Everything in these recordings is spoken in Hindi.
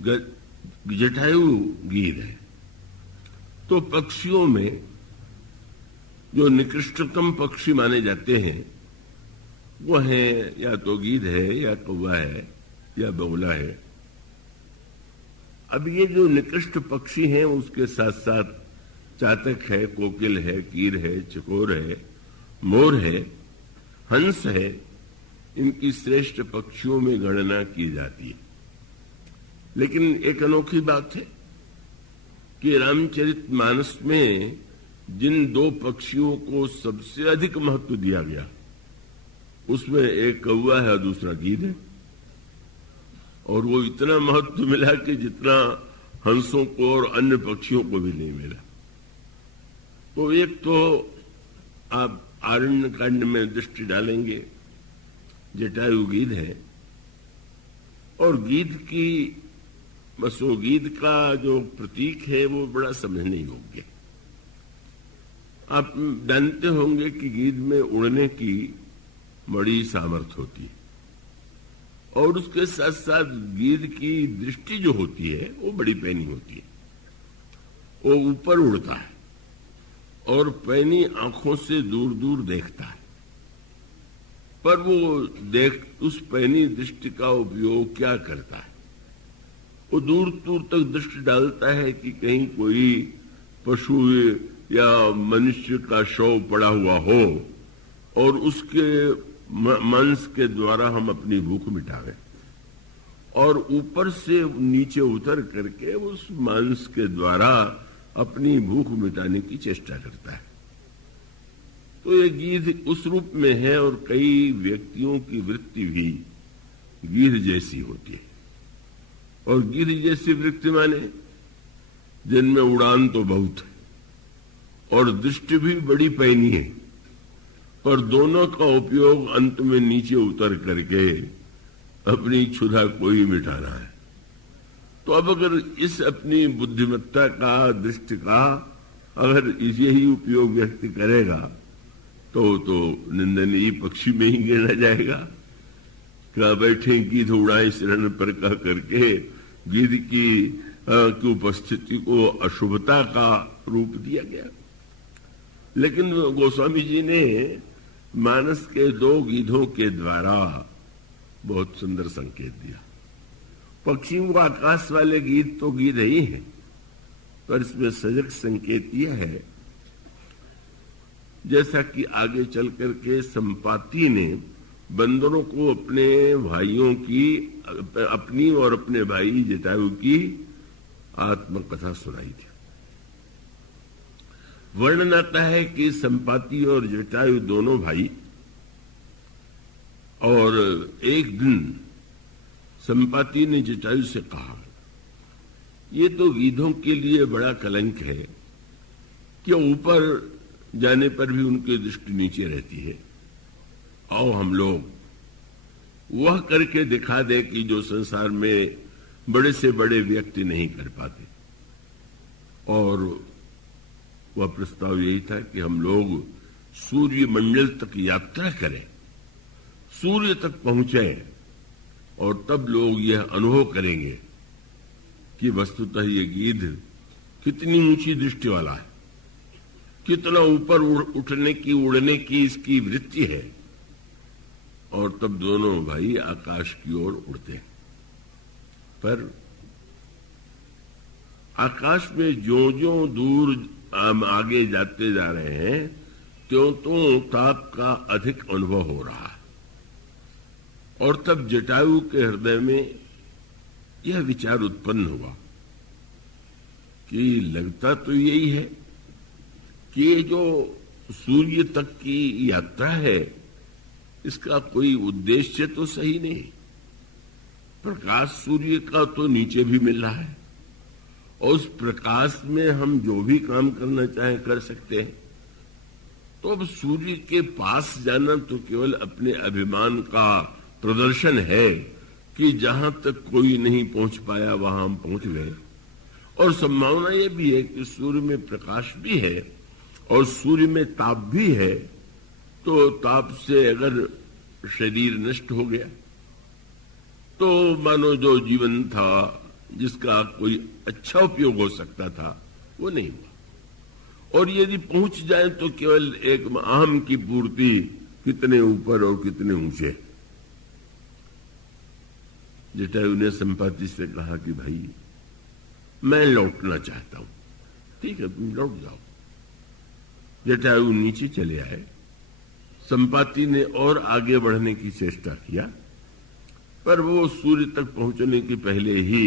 जटायु गीध है। तो पक्षियों में जो निकृष्टतम पक्षी माने जाते हैं वो है या तो गीध है या कौवा है या बगुला है। अब ये जो निकृष्ट पक्षी हैं उसके साथ साथ चातक है, कोकिल है, कीर है, चकोर है, मोर है, हंस है, इनकी श्रेष्ठ पक्षियों में गणना की जाती है। लेकिन एक अनोखी बात है कि रामचरितमानस में जिन दो पक्षियों को सबसे अधिक महत्व दिया गया उसमें एक कौवा है और दूसरा गीध है। और वो इतना महत्व मिला कि जितना हंसों को और अन्य पक्षियों को भी नहीं मिला। तो एक तो आप आरण्य कांड में दृष्टि डालेंगे, जटायु गीध है और गीध की बसो गीध का जो प्रतीक है वो बड़ा समझने योग्य। आप जानते होंगे कि गीध में उड़ने की बड़ी सामर्थ्य होती है और उसके साथ साथ गीध की दृष्टि जो होती है वो बड़ी पैनी होती है। वो ऊपर उड़ता है और पैनी आंखों से दूर दूर देखता है, पर वो उस पैनी दृष्टि का उपयोग क्या करता है? वो दूर दूर तक दृष्टि डालता है कि कहीं कोई पशु या मनुष्य का शव पड़ा हुआ हो और उसके मांस के द्वारा हम अपनी भूख मिटावें, और ऊपर से नीचे उतर करके उस मांस के द्वारा अपनी भूख मिटाने की चेष्टा करता है। तो ये गीध उस रूप में है और कई व्यक्तियों की वृत्ति भी गीध जैसी होती है। और गीध जैसी वृत्ति माने जिनमें उड़ान तो बहुत है और दृष्टि भी बड़ी पैनी है, पर दोनों का उपयोग अंत में नीचे उतर करके अपनी क्षुधा को ही मिटाना है। तो अब अगर इस अपनी बुद्धिमत्ता का, दृष्टि का अगर यही उपयोग व्यक्ति करेगा तो निंदनीय पक्षी में ही गिना जाएगा। क्या बैठे गीध उड़ाए शरण पर कह करके गीध की उपस्थिति को अशुभता का रूप दिया गया। लेकिन गोस्वामी जी ने मानस के दो गीधों के द्वारा बहुत सुंदर संकेत दिया। पक्षियों का आकाश वाले गीध तो गीध ही है, पर इसमें सजग संकेत यह है, जैसा कि आगे चल करके संपाति ने बंदरों को अपने भाइयों की, अपनी और अपने भाई जटायु की आत्मकथा सुनाई थी। वर्णन आता है कि संपाति और जटायु दोनों भाई, और एक दिन संपाति ने जटायु से कहा, ये तो गीधों के लिए बड़ा कलंक है कि ऊपर जाने पर भी उनकी दृष्टि नीचे रहती है। आओ हम लोग वह करके दिखा दे कि जो संसार में बड़े से बड़े व्यक्ति नहीं कर पाते। और वह प्रस्ताव यही था कि हम लोग सूर्य मंडल तक यात्रा करें, सूर्य तक पहुंचे, और तब लोग यह अनुभव करेंगे कि वस्तुतः ये गीध कितनी ऊंची दृष्टि वाला है, कितना ऊपर उठने की, उड़ने की इसकी वृत्ति है। और तब दोनों भाई आकाश की ओर उड़ते हैं। पर आकाश में जो जो दूर आगे जाते जा रहे हैं त्यों तो ताप का अधिक अनुभव हो रहा है। और तब जटायु के हृदय में यह विचार उत्पन्न हुआ कि लगता तो यही है कि ये जो सूर्य तक की यात्रा है इसका कोई उद्देश्य तो सही नहीं। प्रकाश सूर्य का तो नीचे भी मिल रहा है और उस प्रकाश में हम जो भी काम करना चाहें कर सकते हैं। तो अब सूर्य के पास जाना तो केवल अपने अभिमान का प्रदर्शन है कि जहां तक कोई नहीं पहुंच पाया वहां हम पहुंच गए। और संभावना यह भी है कि सूर्य में प्रकाश भी है और सूर्य में ताप भी है, तो ताप से अगर शरीर नष्ट हो गया तो मानो जो जीवन था जिसका कोई अच्छा उपयोग हो सकता था वो नहीं हुआ। और यदि पहुंच जाए तो केवल एक अहम की पूर्ति, कितने ऊपर और कितने ऊंचे। जटायु ने संपाति से कहा कि भाई मैं लौटना चाहता हूं। ठीक है, तुम लौट जाओ। जटायु नीचे चले आए। संपाति ने और आगे बढ़ने की चेष्टा किया, पर वो सूर्य तक पहुंचने के पहले ही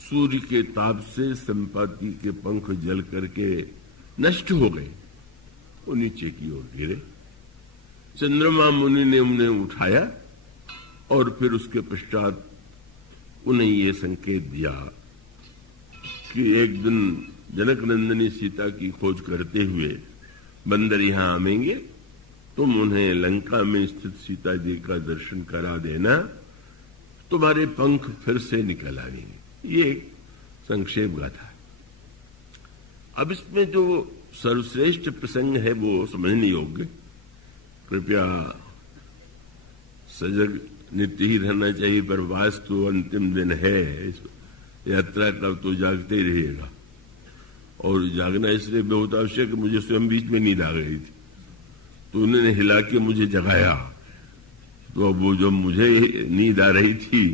सूर्य के ताप से संपाति के पंख जल करके नष्ट हो गए। वो नीचे की ओर गिरे। चंद्रमा मुनि ने उन्हें उठाया और फिर उसके पश्चात उन्हें ये संकेत दिया कि एक दिन जनक नंदिनी सीता की खोज करते हुए बंदर यहां आवेंगे, तुम उन्हें लंका में स्थित सीता जी का दर्शन करा देना, तुम्हारे पंख फिर से निकल आएंगे। ये एक संक्षेप गाथा है। अब इसमें जो सर्वश्रेष्ठ प्रसंग है वो समझने योग्य। कृपया सजग नित्य ही रहना चाहिए, पर वास्तु अंतिम दिन है इस यात्रा का, तो जागते ही रहिएगा। और जागना इसलिए बहुत आवश्यक है, मुझे स्वयं बीच में नींद आ गई थी, तो उन्होंने हिला के मुझे जगाया। तो अब वो जब मुझे नींद आ रही थी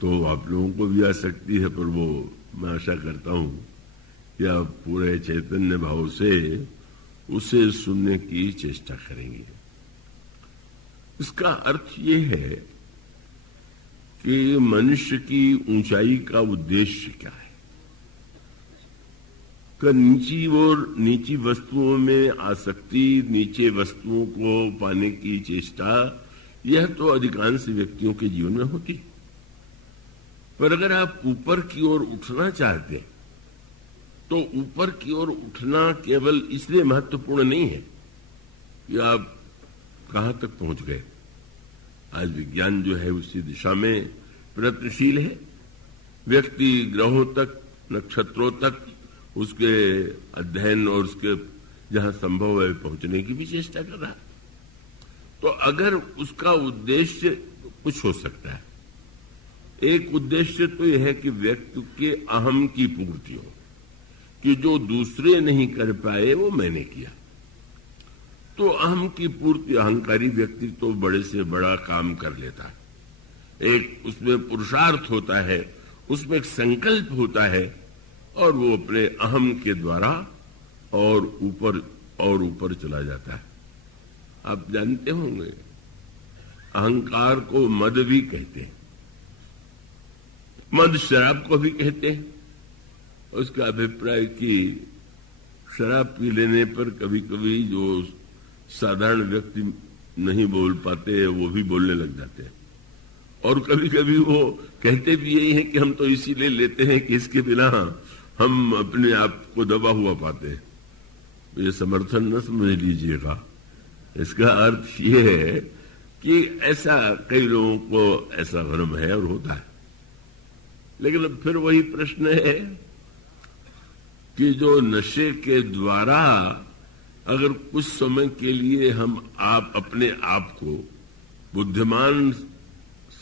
तो आप लोगों को भी आ सकती है, पर वो मैं आशा करता हूं कि आप पूरे चैतन्य भाव से उसे सुनने की चेष्टा करेंगे। इसका अर्थ ये है कि मनुष्य की ऊंचाई का उद्देश्य क्या है। नीची वस्तुओं में आसक्ति, नीचे वस्तुओं को पाने की चेष्टा, यह तो अधिकांश व्यक्तियों के जीवन में होती है। पर अगर आप ऊपर की ओर उठना चाहते हैं तो ऊपर की ओर उठना केवल इसलिए महत्वपूर्ण नहीं है कि आप कहां तक पहुंच गए। आज विज्ञान जो है उसी दिशा में प्रयत्नशील है। व्यक्ति ग्रहों तक, नक्षत्रों तक उसके अध्ययन और उसके जहां संभव है पहुंचने की भी चेष्टा कर रहा है। तो अगर उसका उद्देश्य कुछ हो सकता है। एक उद्देश्य तो यह है कि व्यक्ति के अहम की पूर्ति हो, कि जो दूसरे नहीं कर पाए वो मैंने किया। तो अहम की पूर्ति, अहंकारी व्यक्ति तो बड़े से बड़ा काम कर लेता है। एक उसमें पुरुषार्थ होता है, उसमें एक संकल्प होता है, और वो अपने अहम के द्वारा और ऊपर चला जाता है। आप जानते होंगे अहंकार को मद भी कहते हैं, मद शराब को भी कहते हैं। उसका अभिप्राय कि शराब पी लेने पर कभी कभी जो साधारण व्यक्ति नहीं बोल पाते वो भी बोलने लग जाते हैं, और कभी कभी वो कहते भी यही है कि हम तो इसीलिए लेते हैं कि इसके बिना हम अपने आप को दबा हुआ पाते हैं। ये समर्थन न समझ लीजिएगा। इसका अर्थ ये है कि ऐसा कई लोगों को ऐसा भ्रम है और होता है। लेकिन अब फिर वही प्रश्न है कि जो नशे के द्वारा अगर कुछ समय के लिए हम अपने आप को बुद्धिमान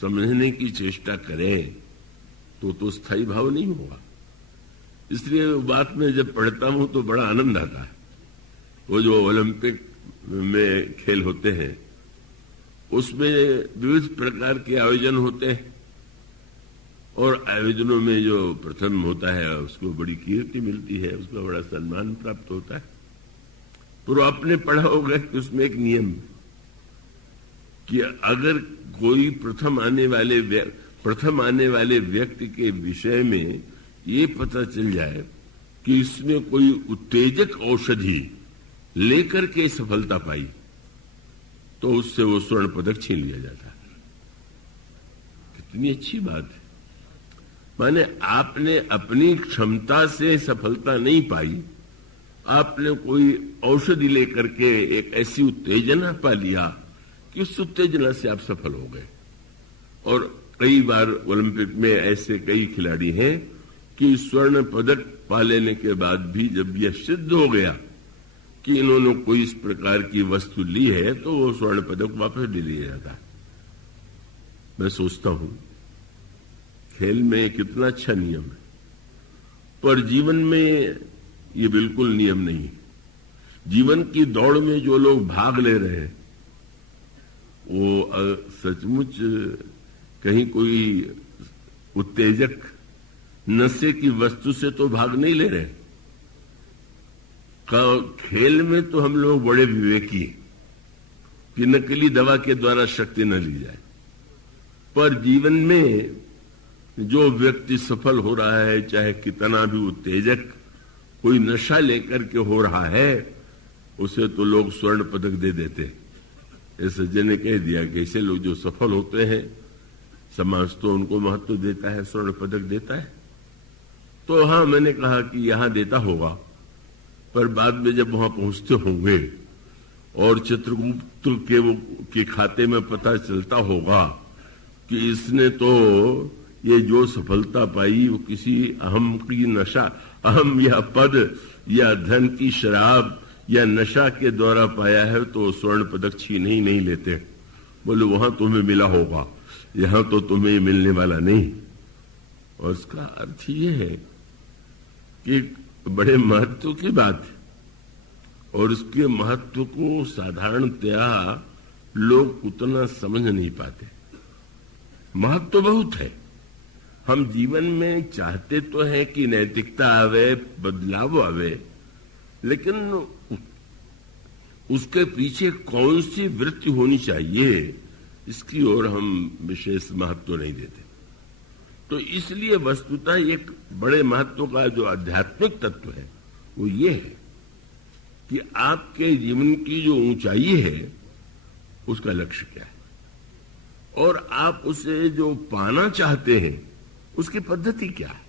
समझने की चेष्टा करें तो स्थायी भाव नहीं होगा। इसलिए बात में जब पढ़ता हूं तो बड़ा आनंद आता है। वो जो ओलंपिक में खेल होते हैं उसमें विविध प्रकार के आयोजन होते हैं, और आयोजनों में जो प्रथम होता है उसको बड़ी कीर्ति मिलती है, उसको बड़ा सम्मान प्राप्त होता है। तो आपने पढ़ा होगा कि उसमें एक नियम कि अगर कोई प्रथम आने वाले व्यक्ति के विषय में ये पता चल जाए कि इसमें कोई उत्तेजक औषधि लेकर के सफलता पाई तो उससे वो स्वर्ण पदक छीन लिया जाता है। कितनी अच्छी बात है। माने आपने अपनी क्षमता से सफलता नहीं पाई, आपने कोई औषधि लेकर के एक ऐसी उत्तेजना पा लिया कि उस उत्तेजना से आप सफल हो गए। और कई बार ओलंपिक में ऐसे कई खिलाड़ी हैं कि स्वर्ण पदक पा लेने के बाद भी जब यह सिद्ध हो गया कि इन्होंने कोई इस प्रकार की वस्तु ली है तो वो स्वर्ण पदक वापस ले लिया जाता है। मैं सोचता हूं खेल में कितना अच्छा नियम है, पर जीवन में ये बिल्कुल नियम नहीं है। जीवन की दौड़ में जो लोग भाग ले रहे हैं वो सचमुच कहीं कोई उत्तेजक नशे की वस्तु से तो भाग नहीं ले रहे। खेल में तो हम लोग बड़े विवेकी हैं कि नकली दवा के द्वारा शक्ति न ली जाए, पर जीवन में जो व्यक्ति सफल हो रहा है, चाहे कितना भी उत्तेजक कोई नशा लेकर के हो रहा है, उसे तो लोग स्वर्ण पदक दे देते। इस सज्जन ने कह दिया कि ऐसे लोग जो सफल होते हैं समाज तो उनको महत्व देता है, स्वर्ण पदक देता है। तो हाँ, मैंने कहा कि यहां देता होगा, पर बाद में जब वहां पहुंचते होंगे और चित्रगुप्त के खाते में पता चलता होगा कि इसने तो ये जो सफलता पाई वो किसी अहम की नशा, अहम या पद या धन की शराब या नशा के द्वारा पाया है, तो स्वर्ण पदक छीन ही नहीं लेते। बोले वहां तुम्हें मिला होगा, यहां तो तुम्हें मिलने वाला नहीं। और इसका अर्थ ये है कि बड़े महत्व की बात है, और इसके महत्व को साधारणतया लोग उतना समझ नहीं पाते। महत्व बहुत है। हम जीवन में चाहते तो है कि नैतिकता आवे, बदलाव आवे, लेकिन उसके पीछे कौन सी वृत्ति होनी चाहिए इसकी ओर हम विशेष महत्व नहीं देते। तो इसलिए वस्तुतः एक बड़े महत्व का जो आध्यात्मिक तत्व है वो ये है कि आपके जीवन की जो ऊंचाई है उसका लक्ष्य क्या है, और आप उसे जो पाना चाहते हैं उसकी पद्धति क्या है।